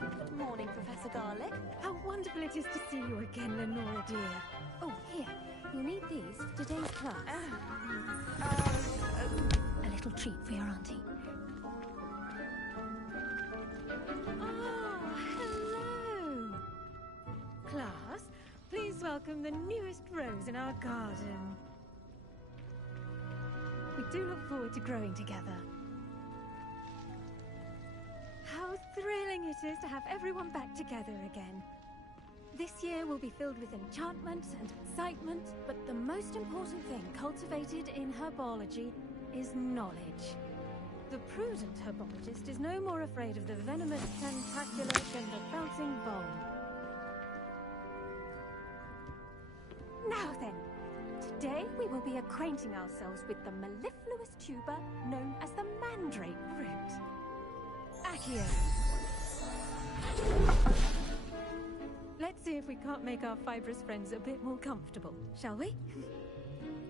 Good morning, Professor Garlick. How wonderful it is to see you again, Lenora dear. Oh, here. You'll need these for today's class. A little treat for your auntie. Oh, hello! Class, please welcome the newest rose in our garden. We do look forward to growing together. How thrilling it is to have everyone back together again. This year will be filled with enchantment and excitement, but the most important thing cultivated in herbology is knowledge. The prudent herbologist is no more afraid of the venomous tentaculus than the bouncing bomb. Now then, today we will be acquainting ourselves with the mellifluous tuber known as the mandrake root. Accio. Let's see if we can't make our fibrous friends a bit more comfortable, shall we?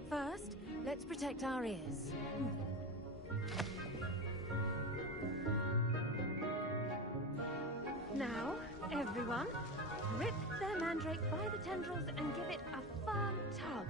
First, let's protect our ears. Now, everyone, rip their mandrake by the tendrils and give it a firm tug.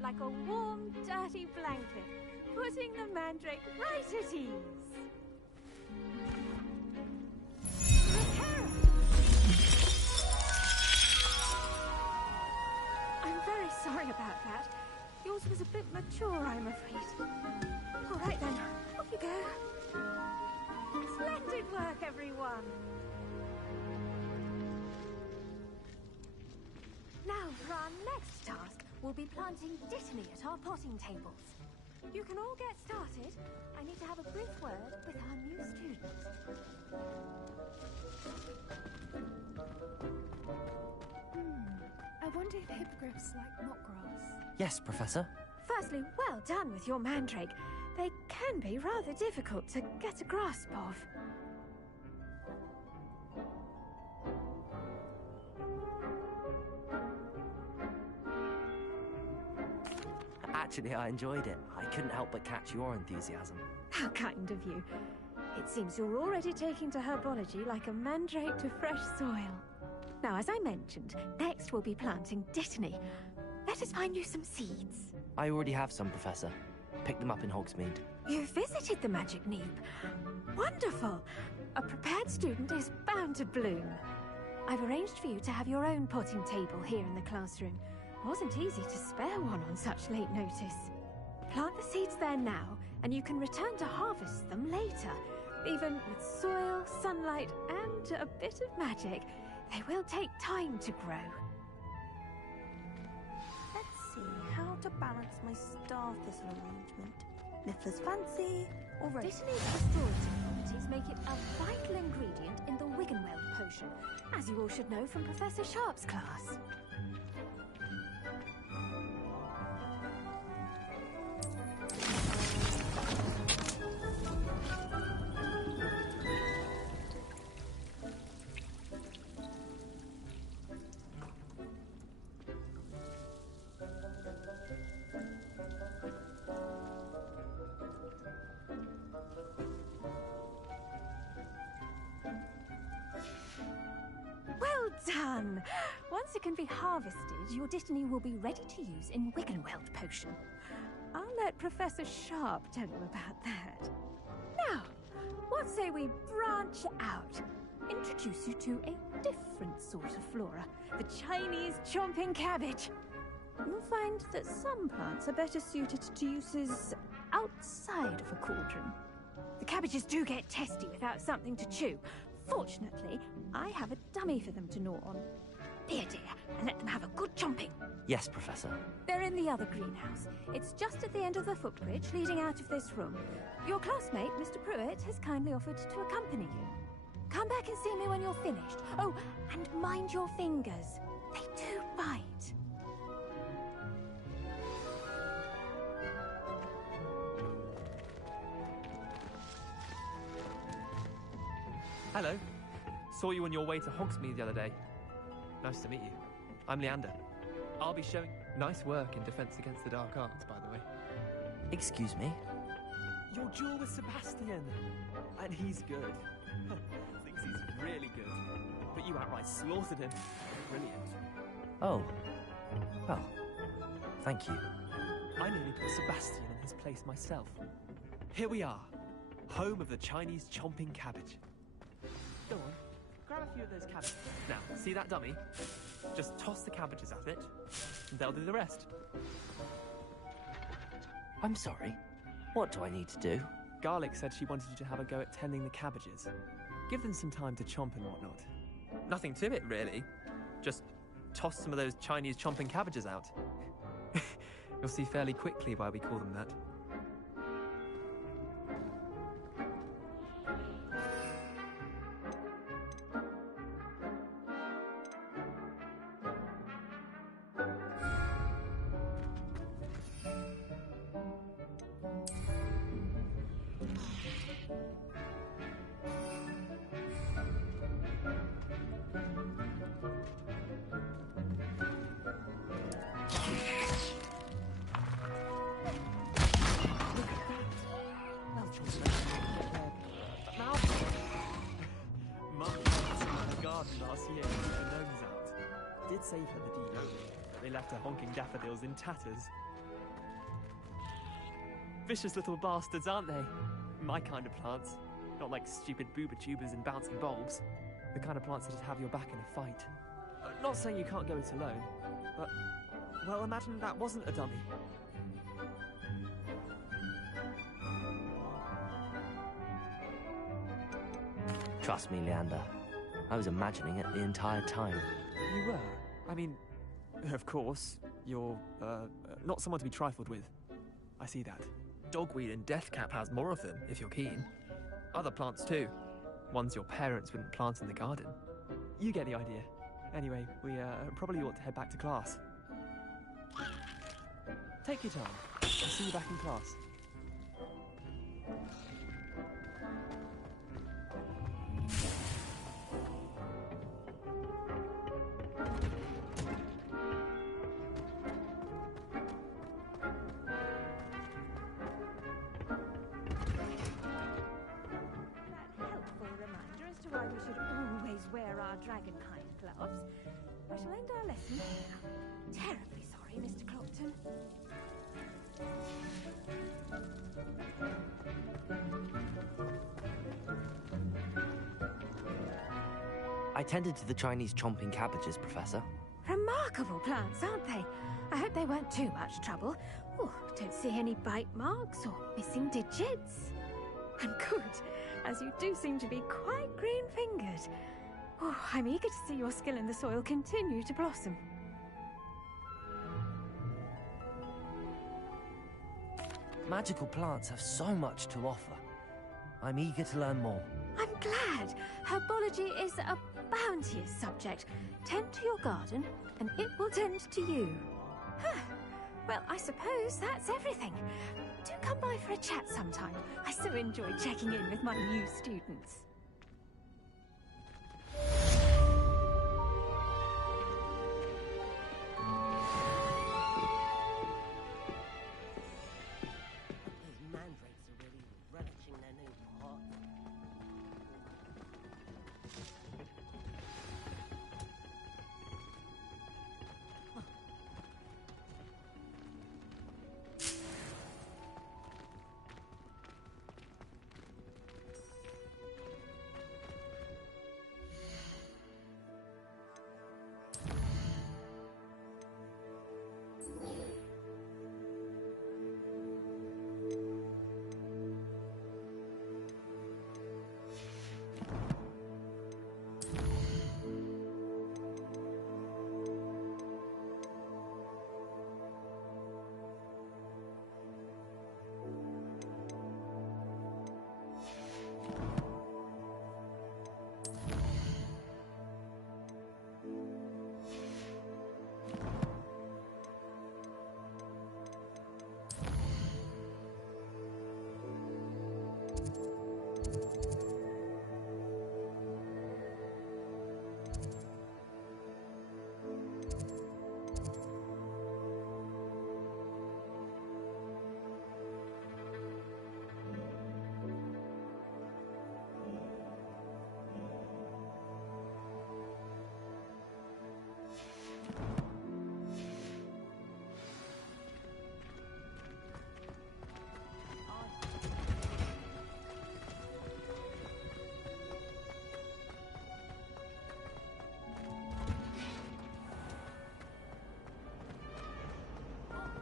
Like a warm, dirty blanket, putting the mandrake right at ease. Repair! I'm very sorry about that. Yours was a bit mature, I'm afraid. All right then, off you go. Splendid work, everyone. Now for our next task. We'll be planting dittany at our potting tables. You can all get started. I need to have a brief word with our new student. I wonder if hippogriffs like mock grass. Yes, Professor. Firstly, well done with your mandrake. They can be rather difficult to get a grasp of. Actually, I enjoyed it. I couldn't help but catch your enthusiasm. How kind of you. It seems you're already taking to herbology like a mandrake to fresh soil. Now, as I mentioned, next we'll be planting dittany. Let us find you some seeds. I already have some, Professor. Picked them up in Hogsmeade. You visited the Magic Neep. Wonderful. A prepared student is bound to bloom. I've arranged for you to have your own potting table here in the classroom. Wasn't easy to spare one on such late notice. Plant the seeds there now, and you can return to harvest them later. Even with soil, sunlight, and a bit of magic, they will take time to grow. Let's see how to balance my star thistle arrangement. Niffler's fancy, or ready. Dittany's restorative properties make it a vital ingredient in the Wiggenweld potion, as you all should know from Professor Sharp's class. Done! Once it can be harvested, your dittany will be ready to use in Wiggenweld potion. I'll let Professor Sharp tell you about that. Now, what say we branch out? Introduce you to a different sort of flora, the Chinese chomping cabbage. You'll find that some plants are better suited to uses outside of a cauldron. The cabbages do get testy without something to chew. Fortunately, I have a dummy for them to gnaw on. Here, dear, and let them have a good chomping. Yes, Professor. They're in the other greenhouse. It's just at the end of the footbridge leading out of this room. Your classmate, Mr. Pruitt, has kindly offered to accompany you. Come back and see me when you're finished. Oh, and mind your fingers. They do bite. Hello. Saw you on your way to Hogsmeade the other day. Nice to meet you. I'm Leander. I'll be showing nice work in Defense Against the Dark Arts, by the way. Excuse me? Your duel with Sebastian! And he's good. Thinks he's really good. But you outright slaughtered him. Brilliant. Oh. Well, thank you. I nearly put Sebastian in his place myself. Here we are. Home of the Chinese chomping cabbage. Go on. Grab a few of those cabbages. Now, see that dummy? Just toss the cabbages at it, and they'll do the rest. I'm sorry. What do I need to do? Garlic said she wanted you to have a go at tending the cabbages. Give them some time to chomp and whatnot. Nothing to it, really. Just toss some of those Chinese chomping cabbages out. You'll see fairly quickly why we call them that. Save her the deed only, but they left her honking daffodils in tatters. Vicious little bastards, aren't they? My kind of plants. Not like stupid booba tubers and bouncing bulbs. The kind of plants that'd have your back in a fight. Not saying you can't go it alone, but, well, imagine that wasn't a dummy. Trust me, Leander. I was imagining it the entire time. You were? I mean, of course, you're, not someone to be trifled with. I see that. Dogweed and deathcap has more of them, if you're keen. Other plants too. Ones your parents wouldn't plant in the garden. You get the idea. Anyway, we, probably ought to head back to class. Take your time. I'll see you back in class. Why we should always wear our dragonhide gloves. I shall end our lesson now. Terribly sorry, Mr. Clopton. I tended to the Chinese chomping cabbages, Professor. Remarkable plants, aren't they? I hope they weren't too much trouble. Oh, don't see any bite marks or missing digits. And good, as you do seem to be quite green-fingered. Oh, I'm eager to see your skill in the soil continue to blossom. Magical plants have so much to offer. I'm eager to learn more. I'm glad. Herbology is a bounteous subject. Tend to your garden, and it will tend to you. Huh. Well, I suppose that's everything. Do come by for a chat sometime. I so enjoy checking in with my new students. Those mandrakes are really relishing their new pot.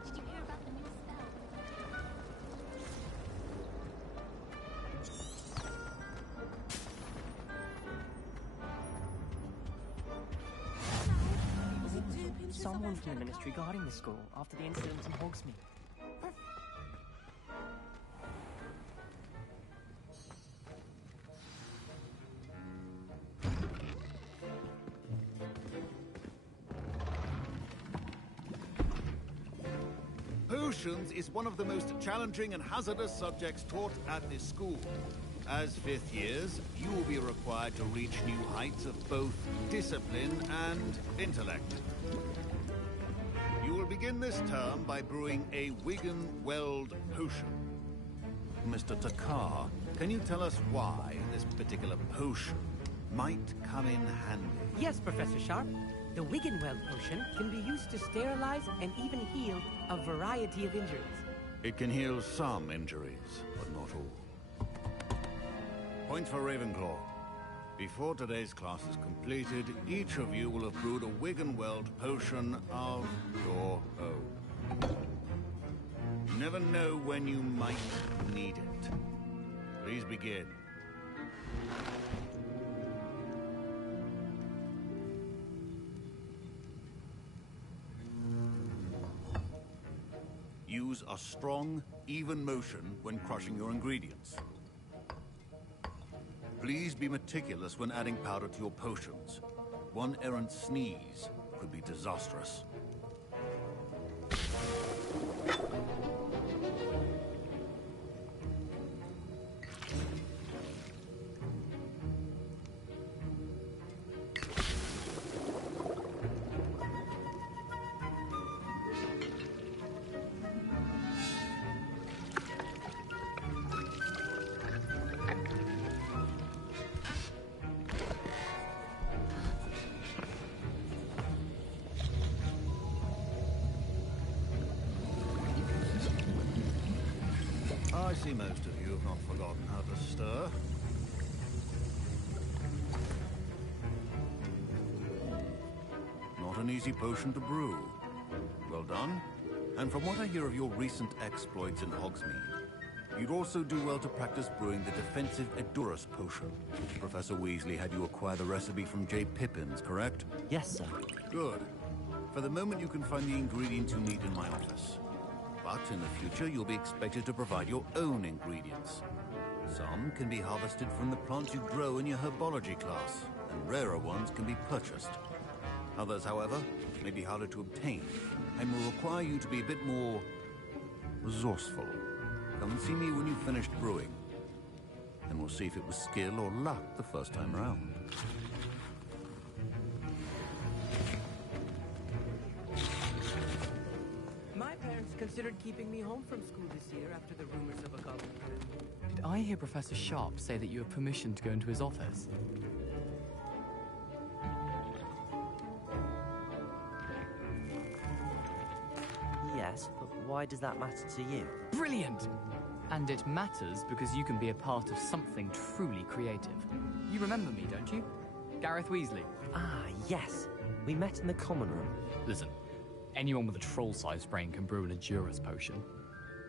Did you hear about the new spell? Someone from the ministry guarding the school after the incident in Hogsmeade. Potions is one of the most challenging and hazardous subjects taught at this school. As fifth years, you will be required to reach new heights of both discipline and intellect. You will begin this term by brewing a Wigan Weld potion. Mr. Takar, can you tell us why this particular potion might come in handy? Yes, Professor Sharp. The Wiggenweld potion can be used to sterilize and even heal a variety of injuries. It can heal some injuries, but not all. Point for Ravenclaw. Before today's class is completed, each of you will have brewed a Wiggenweld potion of your own. You never know when you might need it. Please begin. Use a strong, even motion when crushing your ingredients. Please be meticulous when adding powder to your potions. One errant sneeze could be disastrous. I see most of you have not forgotten how to stir. Not an easy potion to brew. Well done. And from what I hear of your recent exploits in Hogsmeade, you'd also do well to practice brewing the defensive Edurus potion. Professor Weasley had you acquire the recipe from J. Pippin's, correct? Yes, sir. Good. For the moment, you can find the ingredients you need in my office. But in the future, you'll be expected to provide your own ingredients. Some can be harvested from the plants you grow in your herbology class, and rarer ones can be purchased. Others, however, may be harder to obtain, and will require you to be a bit more resourceful. Come and see me when you've finished brewing, and we'll see if it was skill or luck the first time round. My parents considered keeping me home from school this year after the rumors of a goblin plan. Did I hear Professor Sharp say that you have permission to go into his office? Yes, but why does that matter to you? Brilliant! And it matters because you can be a part of something truly creative. You remember me, don't you? Gareth Weasley. Ah, yes. We met in the common room. Listen, anyone with a troll-sized brain can brew an Edurus potion.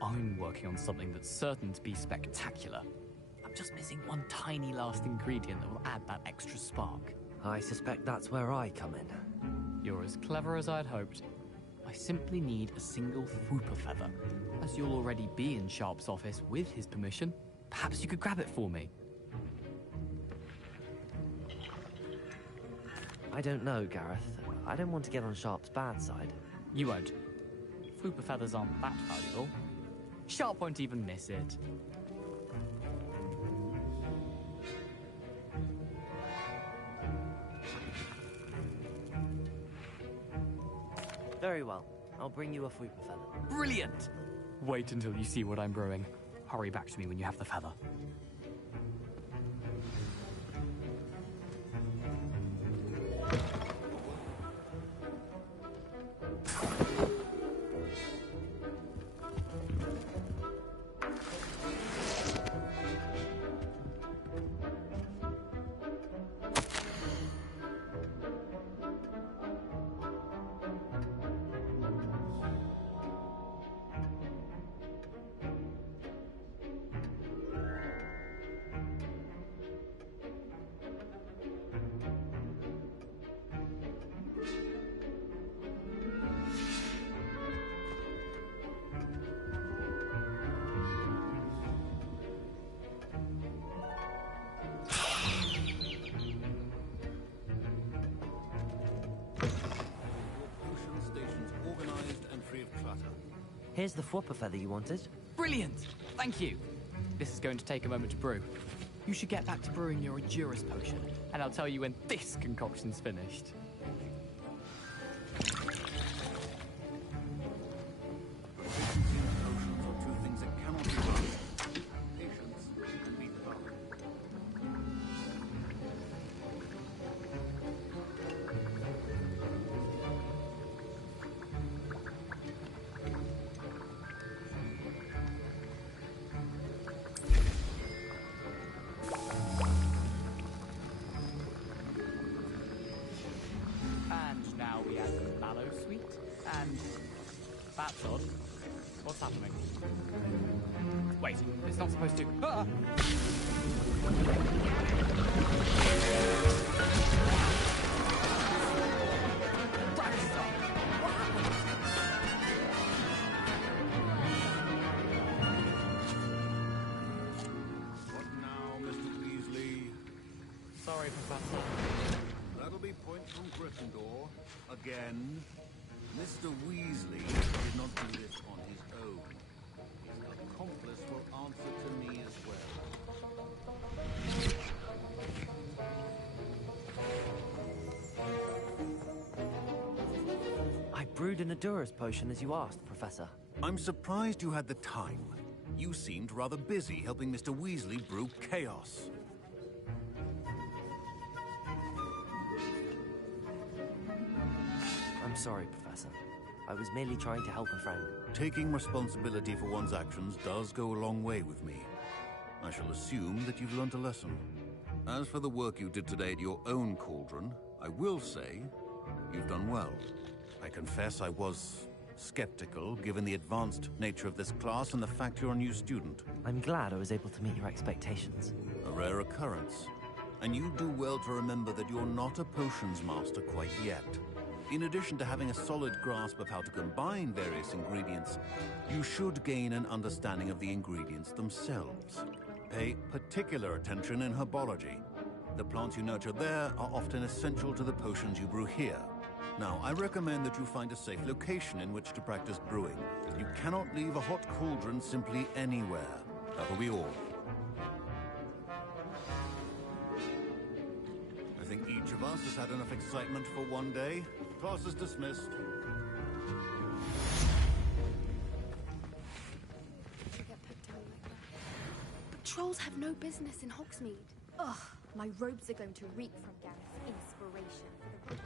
I'm working on something that's certain to be spectacular. I'm just missing one tiny last ingredient that will add that extra spark. I suspect that's where I come in. You're as clever as I'd hoped. I simply need a single Fwooper feather. As you'll already be in Sharp's office with his permission, perhaps you could grab it for me. I don't know, Gareth. I don't want to get on Sharp's bad side. You won't. Fwooper feathers aren't that valuable. Sharp won't even miss it. Very well. I'll bring you a fruit feather. Brilliant! Wait until you see what I'm brewing. Hurry back to me when you have the feather. Here's the Fwopper feather you wanted. Brilliant! Thank you! This is going to take a moment to brew. You should get back to brewing your Endurance potion, and I'll tell you when this concoction's finished. Now we add mallow sweet and that's odd. What's happening? Wait, it's not supposed to. Ah! What now, Mr. Weasley? Sorry, Professor. That'll be point from Gryffindor. Again. Mr. Weasley did not do this on his own. His accomplice will answer to me as well. I brewed an Endurance potion as you asked, Professor. I'm surprised you had the time. You seemed rather busy helping Mr. Weasley brew chaos. I'm sorry, Professor. I was merely trying to help a friend. Taking responsibility for one's actions does go a long way with me. I shall assume that you've learnt a lesson. As for the work you did today at your own cauldron, I will say you've done well. I confess I was skeptical, given the advanced nature of this class and the fact you're a new student. I'm glad I was able to meet your expectations. A rare occurrence. And you do well to remember that you're not a potions master quite yet. In addition to having a solid grasp of how to combine various ingredients, you should gain an understanding of the ingredients themselves. Pay particular attention in herbology. The plants you nurture there are often essential to the potions you brew here. Now, I recommend that you find a safe location in which to practice brewing. You cannot leave a hot cauldron simply anywhere. That'll be all. I think each of us has had enough excitement for one day. Class is dismissed. Get put down like that. But trolls have no business in Hogsmeade. Ugh, my robes are going to reek from Gareth's inspiration for the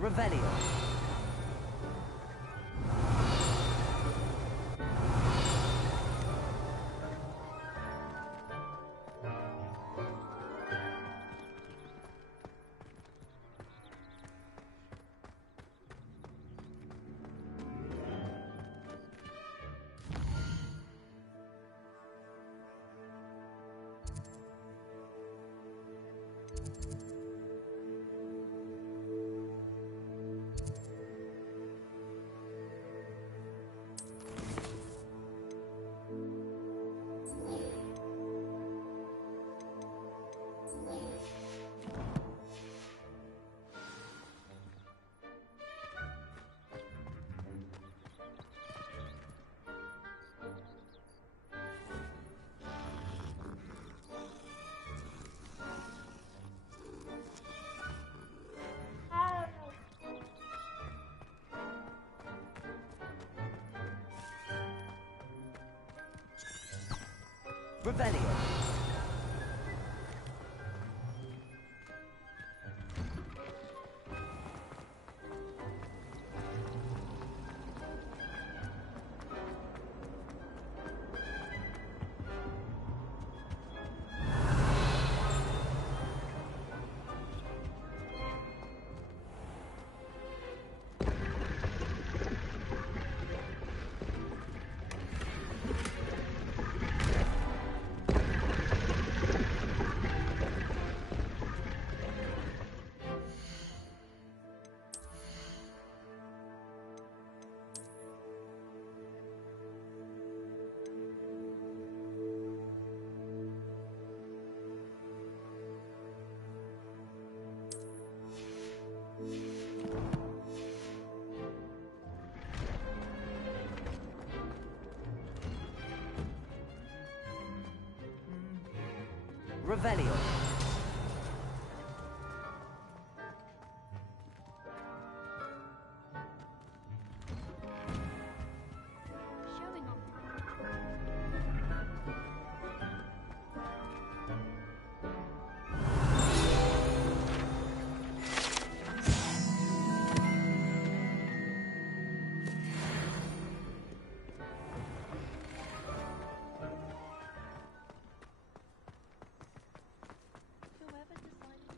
Revelio. Revelio. Revelio. Showing off. Whoever decided.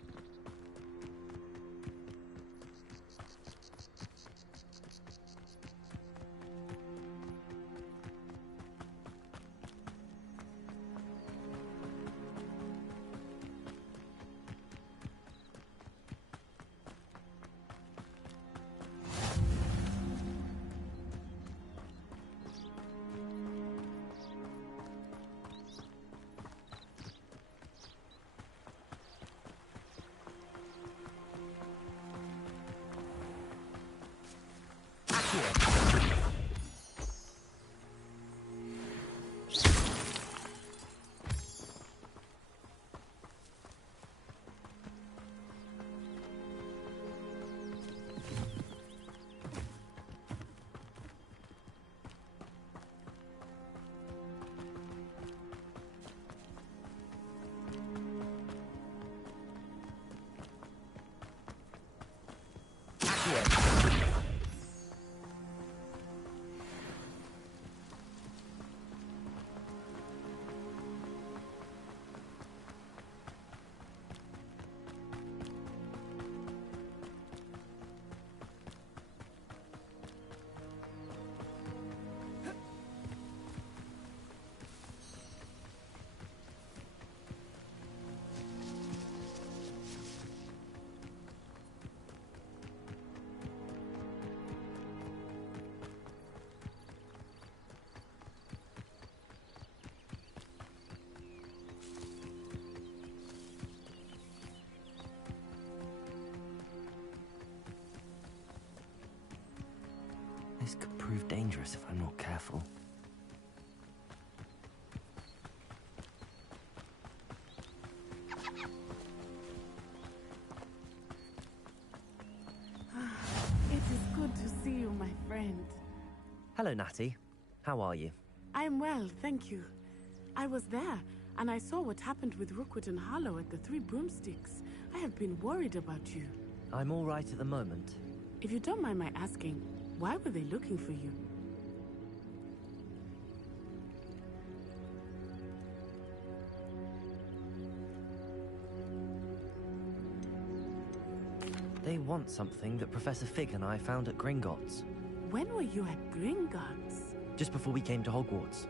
This could prove dangerous if I'm not careful. It is good to see you, my friend. Hello, Natty. How are you? I am well, thank you. I was there, and I saw what happened with Rookwood and Harlow at the Three Broomsticks. I have been worried about you. I'm all right at the moment. If you don't mind my asking, why were they looking for you? They want something that Professor Fig and I found at Gringotts. When were you at Gringotts? Just before we came to Hogwarts.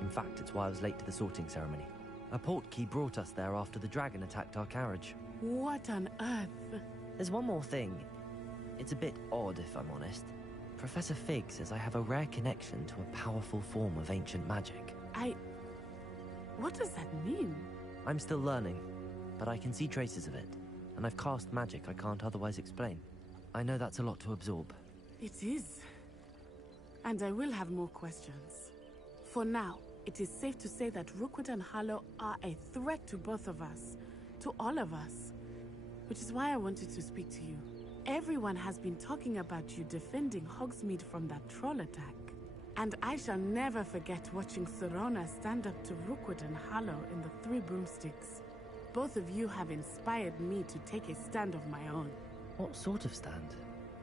In fact, it's why I was late to the sorting ceremony. A portkey brought us there after the dragon attacked our carriage. What on earth? There's one more thing. It's a bit odd, if I'm honest. Professor Fig says I have a rare connection to a powerful form of ancient magic. What does that mean? I'm still learning, but I can see traces of it. And I've cast magic I can't otherwise explain. I know that's a lot to absorb. It is. And I will have more questions. For now, it is safe to say that Rookwood and Harlow are a threat to both of us. To all of us. Which is why I wanted to speak to you. Everyone has been talking about you defending Hogsmeade from that troll attack. And I shall never forget watching Serona stand up to Rookwood and Harlow in the Three Broomsticks. Both of you have inspired me to take a stand of my own. What sort of stand?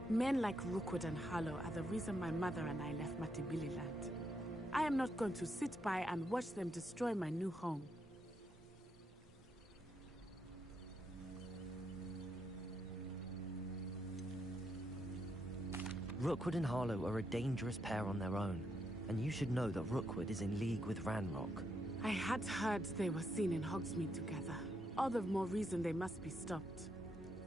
Men like Rookwood and Harlow are the reason my mother and I left Matibililand. I am not going to sit by and watch them destroy my new home. Rookwood and Harlow are a dangerous pair on their own, and you should know that Rookwood is in league with Ranrock. I had heard they were seen in Hogsmeade together. All the more reason they must be stopped.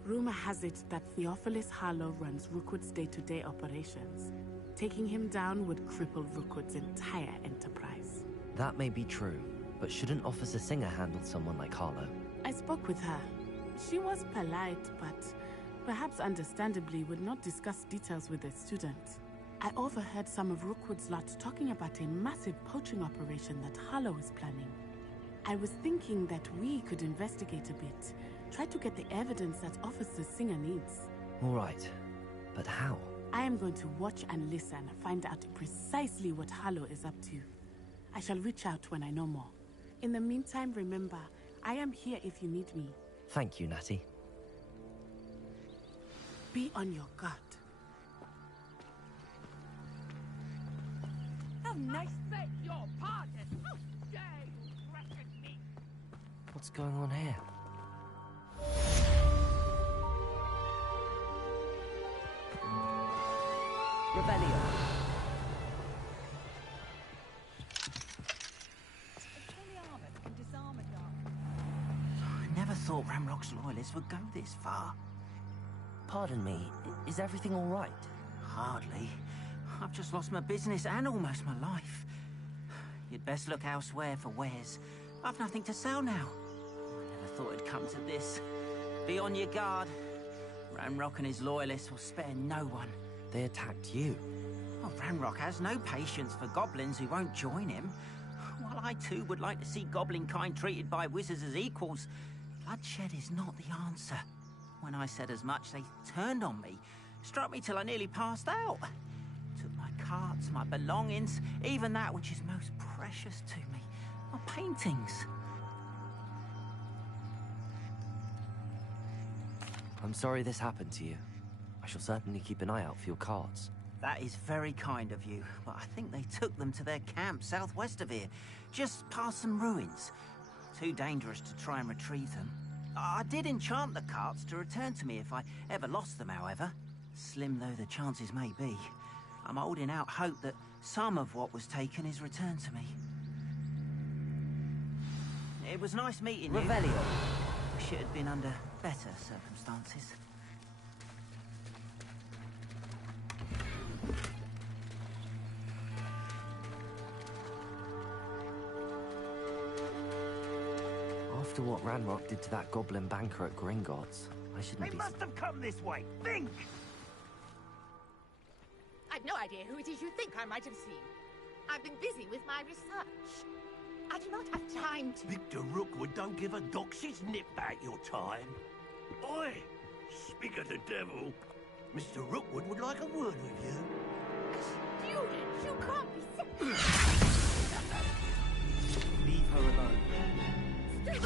Rumor has it that Theophilus Harlow runs Rookwood's day-to-day operations. Taking him down would cripple Rookwood's entire enterprise. That may be true, but shouldn't Officer Singer handle someone like Harlow? I spoke with her. She was polite, but perhaps understandably would not discuss details with a student. I overheard some of Rookwood's lot talking about a massive poaching operation that Harlow is planning. I was thinking that we could investigate a bit, try to get the evidence that Officer Singer needs. All right, but how? I am going to watch and listen, find out precisely what Harlow is up to. I shall reach out when I know more. In the meantime, remember, I am here if you need me. Thank you, Natty. Be on your guard. How nice. Beg your pardon. How dare you threaten me? What's going on here? Rebellion. I never thought Ranrock's loyalists would go this far. Pardon me, is everything all right? Hardly. I've just lost my business and almost my life. You'd best look elsewhere for wares. I've nothing to sell now. I never thought it'd come to this. Be on your guard. Ranrock and his loyalists will spare no one. They attacked you. Oh, Ranrock has no patience for goblins who won't join him. While I too would like to see goblin kind treated by wizards as equals, bloodshed is not the answer. When I said as much, they turned on me, struck me till I nearly passed out. Took my carts, my belongings, even that which is most precious to me, my paintings. I'm sorry this happened to you. I shall certainly keep an eye out for your cards. That is very kind of you, but I think they took them to their camp southwest of here, just past some ruins. Too dangerous to try and retrieve them. I did enchant the carts to return to me if I ever lost them, however. Slim though the chances may be, I'm holding out hope that some of what was taken is returned to me. It was nice meeting you. Revelio. Wish it had been under better circumstances. After what Ranrock did to that goblin banker at Gringotts, I shouldn't be... They must have come this way. Think! I've no idea who it is you think I might have seen. I've been busy with my research. I do not have time to... Victor Rookwood don't give a doxy's nip back your time. Oi! Speak of the devil. Mr. Rookwood would like a word with you. Students, you can't be sick. Leave her alone. Stay